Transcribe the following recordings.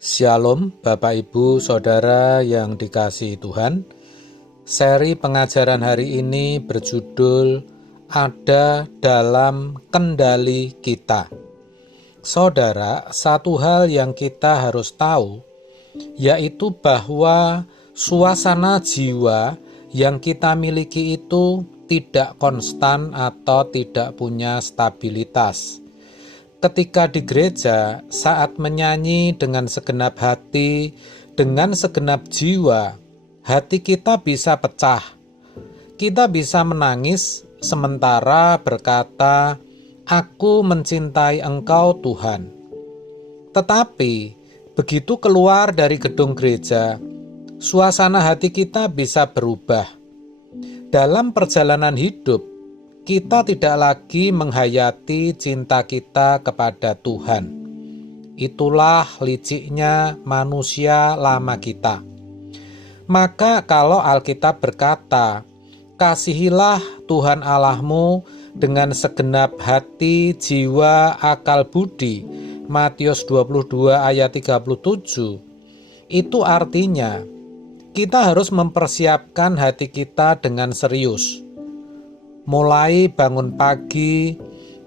Shalom Bapak Ibu Saudara yang dikasihi Tuhan. Seri pengajaran hari ini berjudul Ada dalam Kendali Kita. Saudara, satu hal yang kita harus tahu yaitu bahwa suasana jiwa yang kita miliki itu tidak konstan atau tidak punya stabilitas. Ketika di gereja, saat menyanyi dengan segenap hati, dengan segenap jiwa, hati kita bisa pecah. Kita bisa menangis sementara berkata, "Aku mencintai Engkau Tuhan." Tetapi, begitu keluar dari gedung gereja, suasana hati kita bisa berubah. Dalam perjalanan hidup, kita tidak lagi menghayati cinta kita kepada Tuhan. Itulah liciknya manusia lama kita. Maka kalau Alkitab berkata, "Kasihilah Tuhan Allahmu dengan segenap hati, jiwa, akal budi," Matius 22 ayat 37, itu artinya kita harus mempersiapkan hati kita dengan serius. Mulai bangun pagi,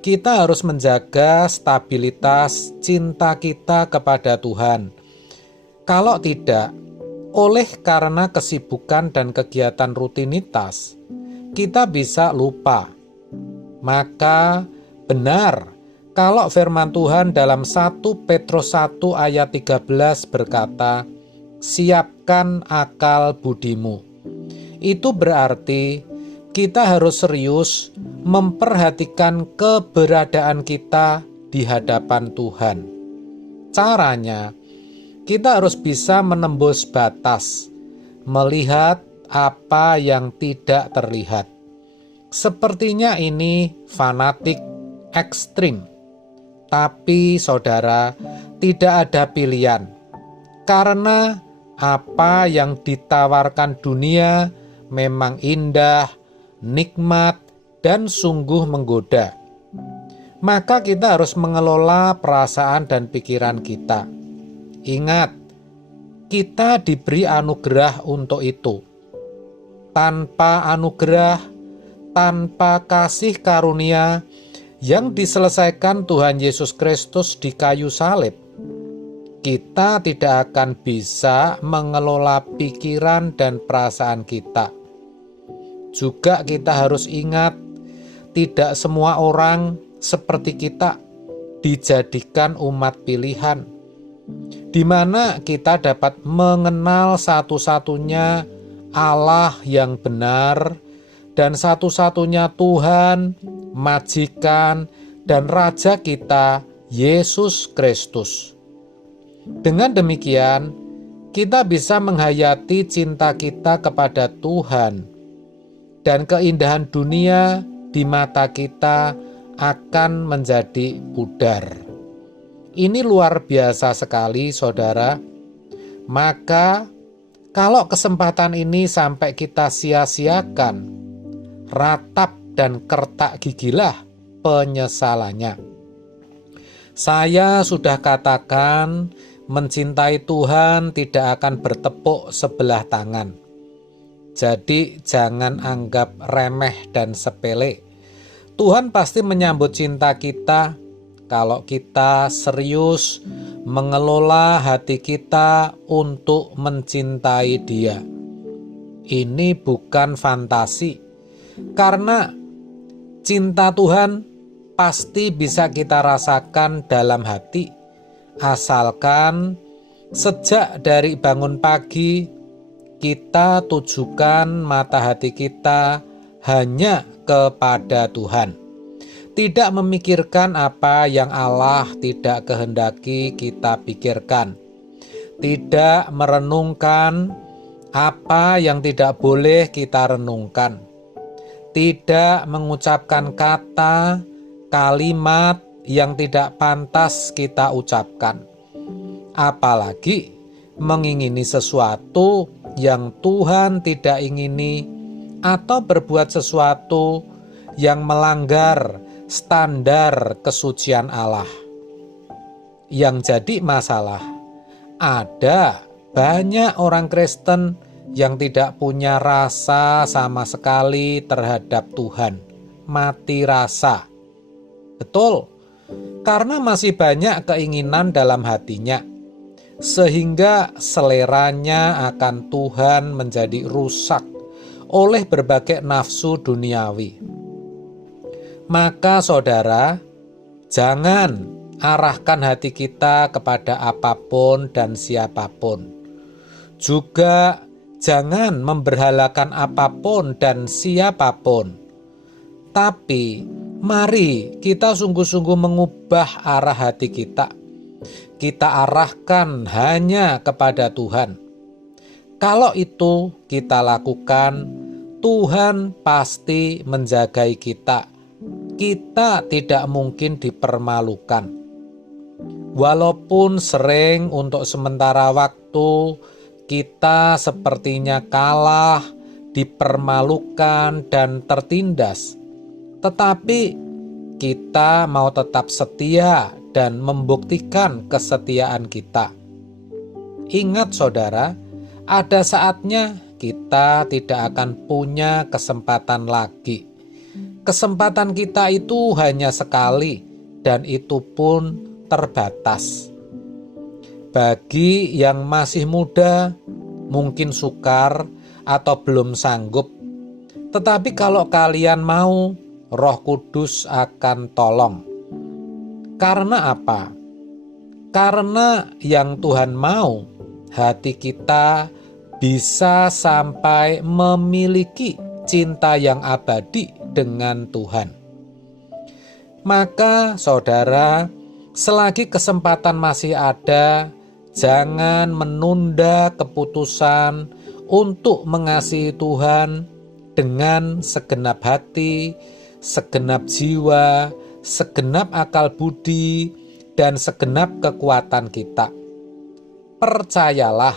kita harus menjaga stabilitas cinta kita kepada Tuhan. Kalau tidak, oleh karena kesibukan dan kegiatan rutinitas, kita bisa lupa. Maka benar kalau firman Tuhan dalam 1 Petrus 1 ayat 13 berkata, "Siapkan akal budimu." Itu berarti kita harus serius memperhatikan keberadaan kita di hadapan Tuhan. Caranya, kita harus bisa menembus batas, melihat apa yang tidak terlihat. Sepertinya ini fanatik ekstrim, tapi saudara, tidak ada pilihan. Karena apa yang ditawarkan dunia memang indah, nikmat, dan sungguh menggoda. Maka kita harus mengelola perasaan dan pikiran kita. Ingat, kita diberi anugerah untuk itu. Tanpa anugerah, tanpa kasih karunia yang diselesaikan Tuhan Yesus Kristus di kayu salib, kita tidak akan bisa mengelola pikiran dan perasaan kita. Juga kita harus ingat, tidak semua orang seperti kita dijadikan umat pilihan, di mana kita dapat mengenal satu-satunya Allah yang benar dan satu-satunya Tuhan, Majikan, dan Raja kita, Yesus Kristus. Dengan demikian, kita bisa menghayati cinta kita kepada Tuhan, dan keindahan dunia di mata kita akan menjadi pudar. Ini luar biasa sekali, saudara. Maka, kalau kesempatan ini sampai kita sia-siakan, ratap dan kertak gigilah penyesalannya. Saya sudah katakan, mencintai Tuhan tidak akan bertepuk sebelah tangan. Jadi jangan anggap remeh dan sepele. Tuhan pasti menyambut cinta kita kalau kita serius mengelola hati kita untuk mencintai Dia. Ini bukan fantasi, karena cinta Tuhan pasti bisa kita rasakan dalam hati, asalkan sejak dari bangun pagi kita tujukan mata hati kita hanya kepada Tuhan. Tidak memikirkan apa yang Allah tidak kehendaki kita pikirkan. Tidak merenungkan apa yang tidak boleh kita renungkan. Tidak mengucapkan kata, kalimat yang tidak pantas kita ucapkan. Apalagi mengingini sesuatu yang Tuhan tidak ingini, atau berbuat sesuatu yang melanggar standar kesucian Allah. yang jadi masalah, ada banyak orang Kristen yang tidak punya rasa sama sekali terhadap Tuhan, mati rasa. Betul, karena masih banyak keinginan dalam hatinya, sehingga seleranya akan Tuhan menjadi rusak oleh berbagai nafsu duniawi. Maka saudara, jangan arahkan hati kita kepada apapun dan siapapun. Juga jangan memberhalakan apapun dan siapapun. Tapi mari kita sungguh-sungguh mengubah arah hati kita. Kita arahkan hanya kepada Tuhan. Kalau itu kita lakukan, Tuhan pasti menjagai kita. Kita tidak mungkin dipermalukan. Walaupun sering untuk sementara waktu kita sepertinya kalah, dipermalukan, dan tertindas, tetapi kita mau tetap setia dan membuktikan kesetiaan kita. Ingat saudara, ada saatnya kita tidak akan punya kesempatan lagi. Kesempatan kita itu hanya sekali, dan itu pun terbatas. Bagi yang masih muda, mungkin sukar atau belum sanggup. Tetapi kalau kalian mau, Roh Kudus akan tolong. Karena apa? Karena yang Tuhan mau, hati kita bisa sampai memiliki cinta yang abadi dengan Tuhan. Maka saudara, selagi kesempatan masih ada, jangan menunda keputusan untuk mengasihi Tuhan dengan segenap hati, segenap jiwa, segenap akal budi, dan segenap kekuatan kita. Percayalah,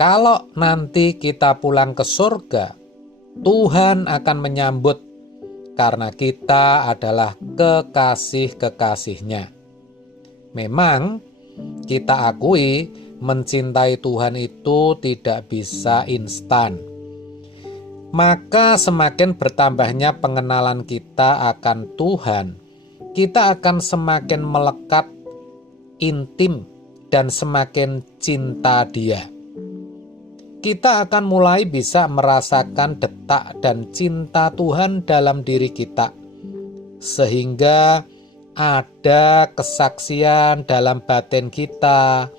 kalau nanti kita pulang ke surga, Tuhan akan menyambut karena kita adalah kekasih-kekasih-Nya. Memang kita akui mencintai Tuhan itu tidak bisa instan. Maka semakin bertambahnya pengenalan kita akan Tuhan, kita akan semakin melekat, intim, dan semakin cinta Dia. Kita akan mulai bisa merasakan detak dan cinta Tuhan dalam diri kita, sehingga ada kesaksian dalam batin kita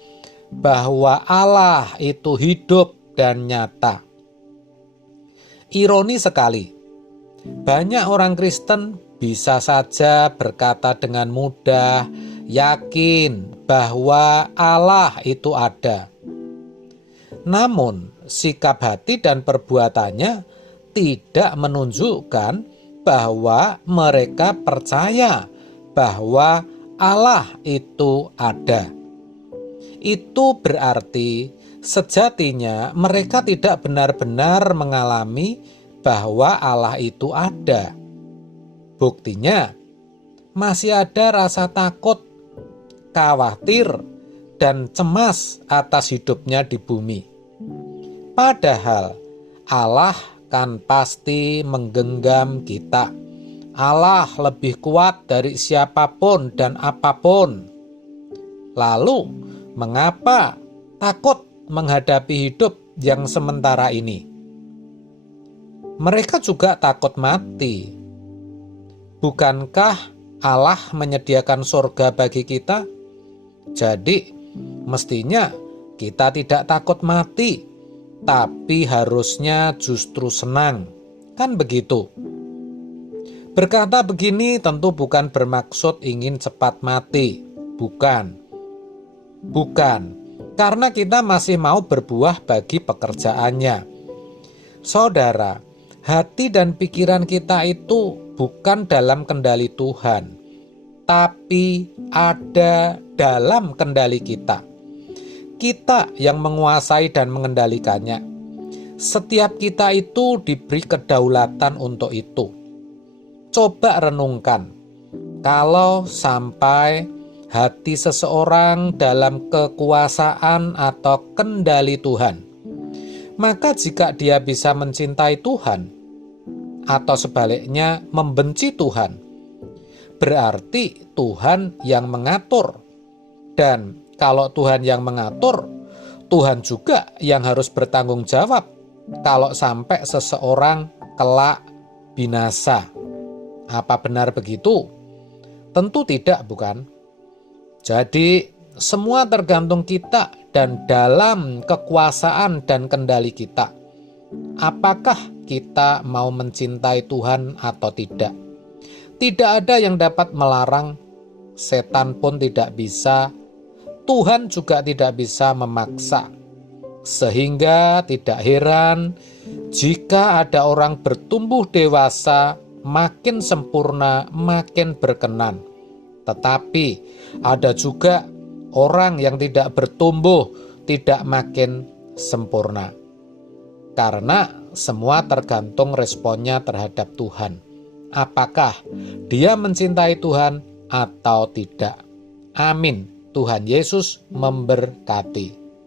bahwa Allah itu hidup dan nyata. Ironi sekali, banyak orang Kristen bisa saja berkata dengan mudah, yakin bahwa Allah itu ada. Namun, sikap hati dan perbuatannya tidak menunjukkan bahwa mereka percaya bahwa Allah itu ada. Itu berarti sejatinya mereka tidak benar-benar mengalami bahwa Allah itu ada. Buktinya, masih ada rasa takut, khawatir, dan cemas atas hidupnya di bumi. Padahal Allah kan pasti menggenggam kita. Allah lebih kuat dari siapapun dan apapun. Lalu, mengapa takut menghadapi hidup yang sementara ini? Mereka juga takut mati. Bukankah Allah menyediakan surga bagi kita? Jadi, mestinya kita tidak takut mati, tapi harusnya justru senang. Kan begitu? Berkata begini tentu bukan bermaksud ingin cepat mati. Bukan. Karena kita masih mau berbuah bagi pekerjaannya. Saudara, hati dan pikiran kita itu bukan dalam kendali Tuhan, tapi ada dalam kendali kita. Kita yang menguasai dan mengendalikannya. Setiap kita itu diberi kedaulatan untuk itu. Coba renungkan, kalau sampai hati seseorang dalam kekuasaan atau kendali Tuhan, maka jika dia bisa mencintai Tuhan atau sebaliknya membenci Tuhan, berarti Tuhan yang mengatur. Dan kalau Tuhan yang mengatur, Tuhan juga yang harus bertanggung jawab kalau sampai seseorang kelak binasa. Apa benar begitu? Tentu tidak, bukan? Jadi semua tergantung kita dan dalam kekuasaan dan kendali kita. Apakah kita mau mencintai Tuhan atau tidak? Tidak ada yang dapat melarang, setan pun tidak bisa, Tuhan juga tidak bisa memaksa. Sehingga tidak heran jika ada orang bertumbuh dewasa, makin sempurna, makin berkenan. Tetapi ada juga orang yang tidak bertumbuh, tidak makin sempurna. Karena semua tergantung responnya terhadap Tuhan. Apakah dia mencintai Tuhan atau tidak? Amin. Tuhan Yesus memberkati.